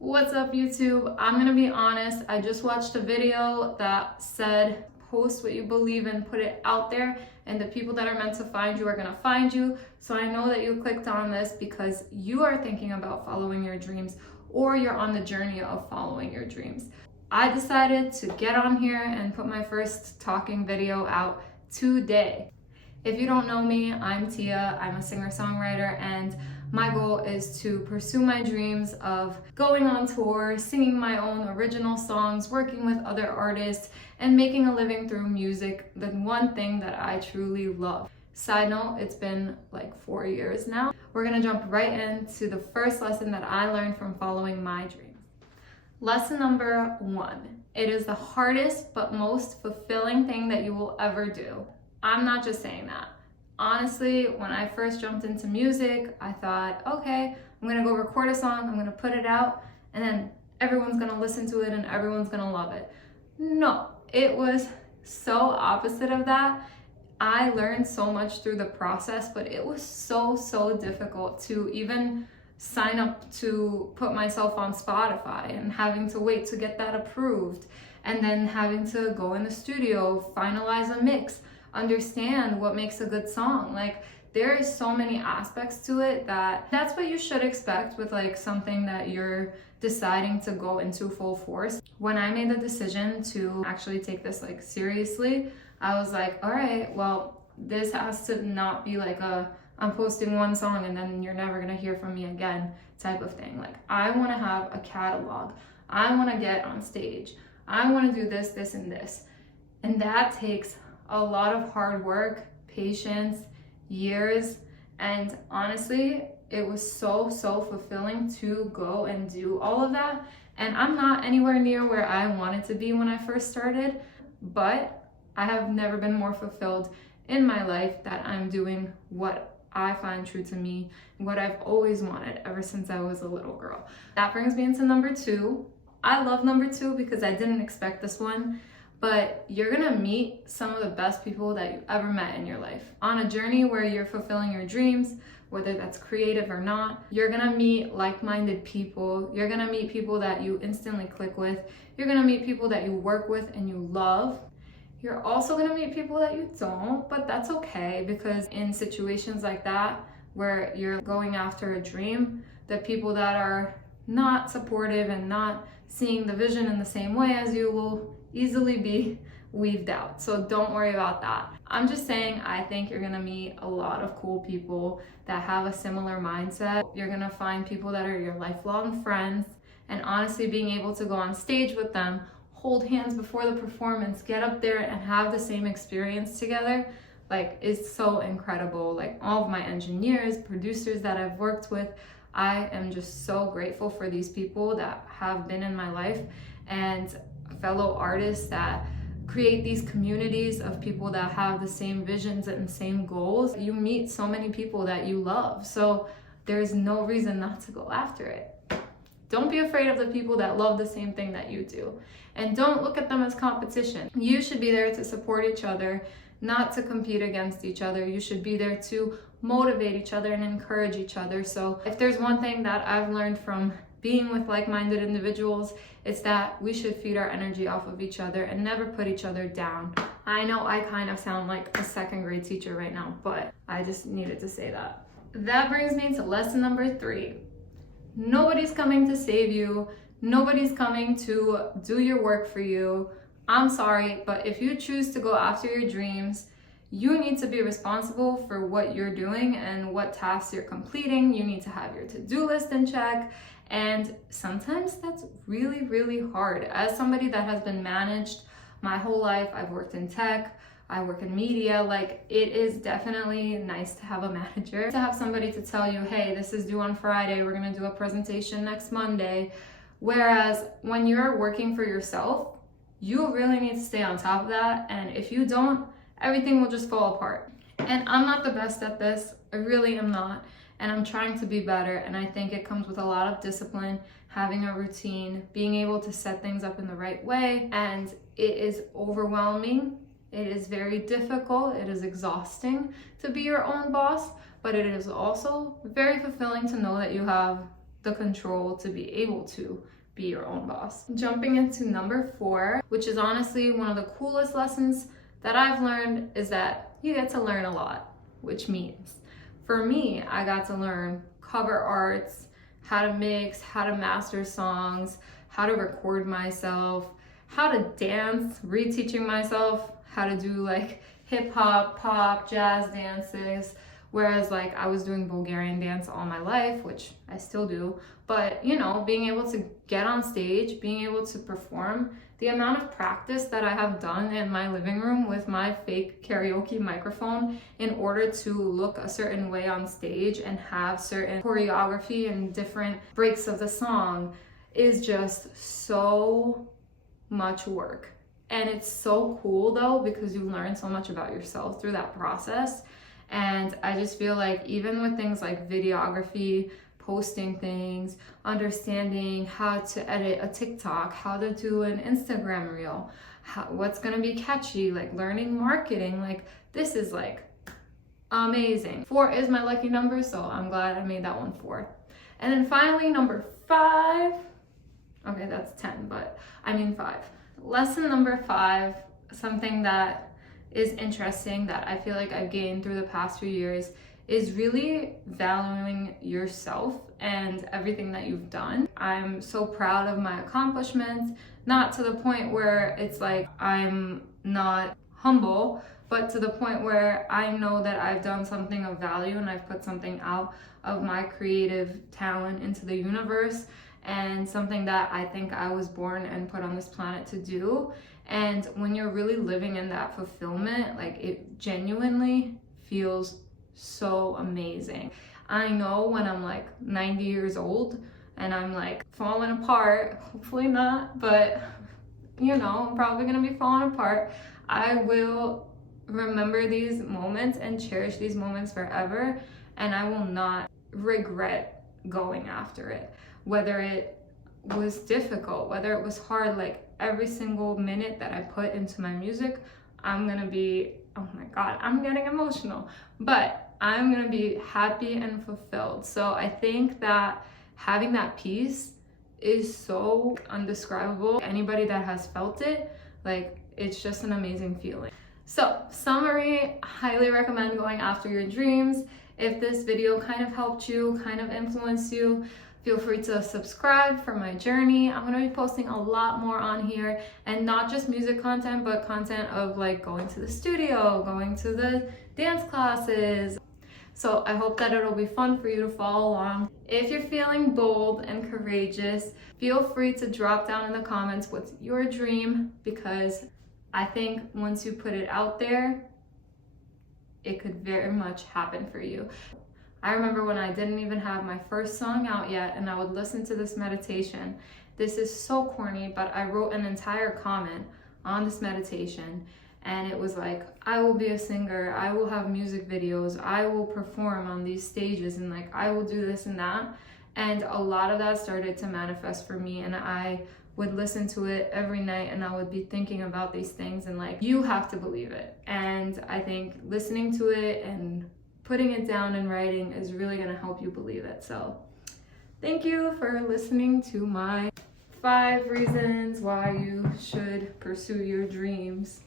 What's up, YouTube? I'm gonna be honest, I just watched a video that said post what you believe in, put it out there, and the people that are meant to find you are gonna find you. So I know that you clicked on this because you are thinking about following your dreams or you're on the journey of following your dreams. I decided to get on here and put my first talking video out today. If you don't know me, I'm Tia. I'm a singer-songwriter, and my goal is to pursue my dreams of going on tour, singing my own original songs, working with other artists, and making a living through music, the one thing that I truly love. Side note, it's been like 4 years now. We're gonna jump right into the first lesson that I learned from following my dreams. Lesson number 1. It is the hardest but most fulfilling thing that you will ever do. I'm not just saying that. Honestly, when I first jumped into music, I thought, okay, I'm gonna go record a song, I'm gonna put it out, and then everyone's gonna listen to it and everyone's gonna love it. No, it was so opposite of that. I learned so much through the process, but it was so difficult to even sign up to put myself on Spotify and having to wait to get that approved, and then having to go in the studio, finalize a mix, understand what makes a good song. Like, there is so many aspects to it that's what you should expect with like something that you're deciding to go into full force. When I made the decision to actually take this like seriously, I was like, all right, well, this has to not be like I'm posting one song and then you're never gonna hear from me again type of thing. Like, I want to have a catalog. I want to get on stage. I want to do this, this, and this. And that takes a lot of hard work, patience, years, and honestly, it was so fulfilling to go and do all of that. And I'm not anywhere near where I wanted to be when I first started, but I have never been more fulfilled in my life that I'm doing what I find true to me, what I've always wanted ever since I was a little girl. That brings me into number 2. I love number 2 because I didn't expect this one. But you're gonna meet some of the best people that you ever met in your life. On a journey where you're fulfilling your dreams, whether that's creative or not, you're gonna meet like-minded people. You're gonna meet people that you instantly click with. You're gonna meet people that you work with and you love. You're also gonna meet people that you don't, but that's okay, because in situations like that, where you're going after a dream, the people that are not supportive and not seeing the vision in the same way as you will easily be weaved out. So don't worry about that. I'm just saying, I think you're gonna meet a lot of cool people that have a similar mindset. You're gonna find people that are your lifelong friends, and honestly, being able to go on stage with them, hold hands before the performance, get up there and have the same experience together, like, is so incredible. Like, all of my engineers, producers that I've worked with, I am just so grateful for these people that have been in my life, and fellow artists that create these communities of people that have the same visions and same goals. You meet so many people that you love, so there's no reason not to go after it. Don't be afraid of the people that love the same thing that you do, and don't look at them as competition. You should be there to support each other, not to compete against each other. You should be there to motivate each other and encourage each other. So if there's one thing that I've learned from being with like-minded individuals, it's that we should feed our energy off of each other and never put each other down. I know I kind of sound like a second grade teacher right now, but I just needed to say that. That brings me to lesson number 3. Nobody's coming to save you. Nobody's coming to do your work for you. I'm sorry, but if you choose to go after your dreams, you need to be responsible for what you're doing and what tasks you're completing. You need to have your to-do list in check. And sometimes that's really hard. As somebody that has been managed my whole life, I've worked in tech, I work in media, like, it is definitely nice to have a manager, to have somebody to tell you, hey, this is due on Friday, we're gonna do a presentation next Monday. Whereas when you're working for yourself, you really need to stay on top of that, and if you don't, everything will just fall apart. And I'm not the best at this, I really am not. And I'm trying to be better, and I think it comes with a lot of discipline, having a routine, being able to set things up in the right way. And it is overwhelming, it is very difficult, it is exhausting to be your own boss, but it is also very fulfilling to know that you have the control to be able to be your own boss. Jumping into number 4, which is honestly one of the coolest lessons that I've learned, is that you get to learn a lot, which means for me, I got to learn cover arts, how to mix, how to master songs, how to record myself, how to dance, reteaching myself how to do like hip hop, pop, jazz dances. Whereas like I was doing Bulgarian dance all my life, which I still do, but you know, being able to get on stage, being able to perform, the amount of practice that I have done in my living room with my fake karaoke microphone in order to look a certain way on stage and have certain choreography and different breaks of the song is just so much work. And it's so cool though, because you learn so much about yourself through that process. And I just feel like even with things like videography, posting things, understanding how to edit a TikTok, how to do an Instagram reel, what's gonna be catchy, like learning marketing, like this is like amazing. 4 is my lucky number, so I'm glad I made that one 4. And then finally, number 5, okay, that's 10, but I mean 5. Lesson number 5, something that is interesting that I feel like I've gained through the past few years, is really valuing yourself and everything that you've done. I'm so proud of my accomplishments, not to the point where it's like I'm not humble, but to the point where I know that I've done something of value and I've put something out of my creative talent into the universe, and something that I think I was born and put on this planet to do. And when you're really living in that fulfillment, like it genuinely feels so amazing. I know when I'm like 90 years old and I'm like falling apart, hopefully not, but you know, I'm probably gonna be falling apart, I will remember these moments and cherish these moments forever, and I will not regret going after it. Whether it was difficult, whether it was hard, like every single minute that I put into my music, I'm gonna be, oh my God, I'm getting emotional, but I'm gonna be happy and fulfilled. So I think that having that peace is so undescribable. Anybody that has felt it, like it's just an amazing feeling. So summary, highly recommend going after your dreams. If this video kind of helped you, kind of influenced you, feel free to subscribe for my journey. I'm gonna be posting a lot more on here, and not just music content, but content of like going to the studio, going to the dance classes. So I hope that it'll be fun for you to follow along. If you're feeling bold and courageous, feel free to drop down in the comments what's your dream, because I think once you put it out there, it could very much happen for you. I remember when I didn't even have my first song out yet, and I would listen to this meditation. This is so corny, but I wrote an entire comment on this meditation, and it was like, I will be a singer, I will have music videos, I will perform on these stages, and like I will do this and that. And a lot of that started to manifest for me, and I would listen to it every night, and I would be thinking about these things, and like, you have to believe it. And I think listening to it and putting it down in writing is really gonna help you believe it. So thank you for listening to my 5 reasons why you should pursue your dreams.